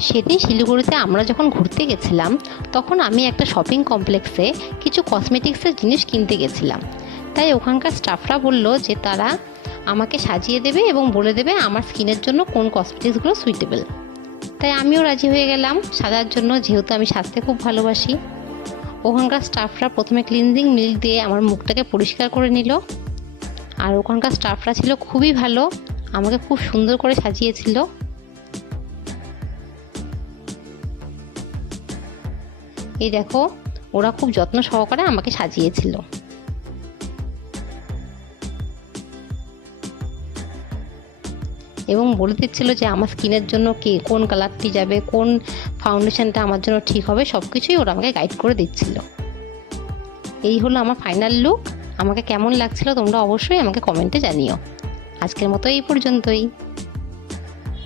সেদিন শিলিগুড়িতে আমরা যখন ঘুরতে গেছিলাম তখন আমি একটা শপিং কমপ্লেক্সে কিছু কসমেটিক্সের জিনিস কিনতে গেছিলাম। তাই ওখানকার স্টাফরা বলল যে তারা আমাকে সাজিয়ে দেবে এবং বলে দেবে আমার স্কিনের জন্য কোন কসমেটিক্সগুলো সুইটেবল। তাই আমিও রাজি হয়ে গেলাম সাজার জন্য, যেহেতু আমি সাজতে খুব ভালোবাসি। ওখানকার স্টাফরা প্রথমে ক্লিনজিং মিল্ক দিয়ে আমার মুখটাকে পরিষ্কার করে নিল। আর ওখানকার স্টাফরা ছিল খুবই ভালো, আমাকে খুব সুন্দর করে সাজিয়েছিল। এই দেখো, ওরা খুব যত্ন সহকারে আমাকে সাজিয়েছিল। এবং বলে দিচ্ছিল যে আমার স্কিনের জন্য কোন কালারটি যাবে, কোন ফাউন্ডেশনটা আমার জন্য ঠিক হবে, সব কিছুই ওরা আমাকে গাইড করে দিচ্ছিল। এই হলো আমার ফাইনাল লুক। আমাকে কেমন লাগছিল তোমরা অবশ্যই আমাকে কমেন্টে জানিও। আজকের মতো এই পর্যন্তই।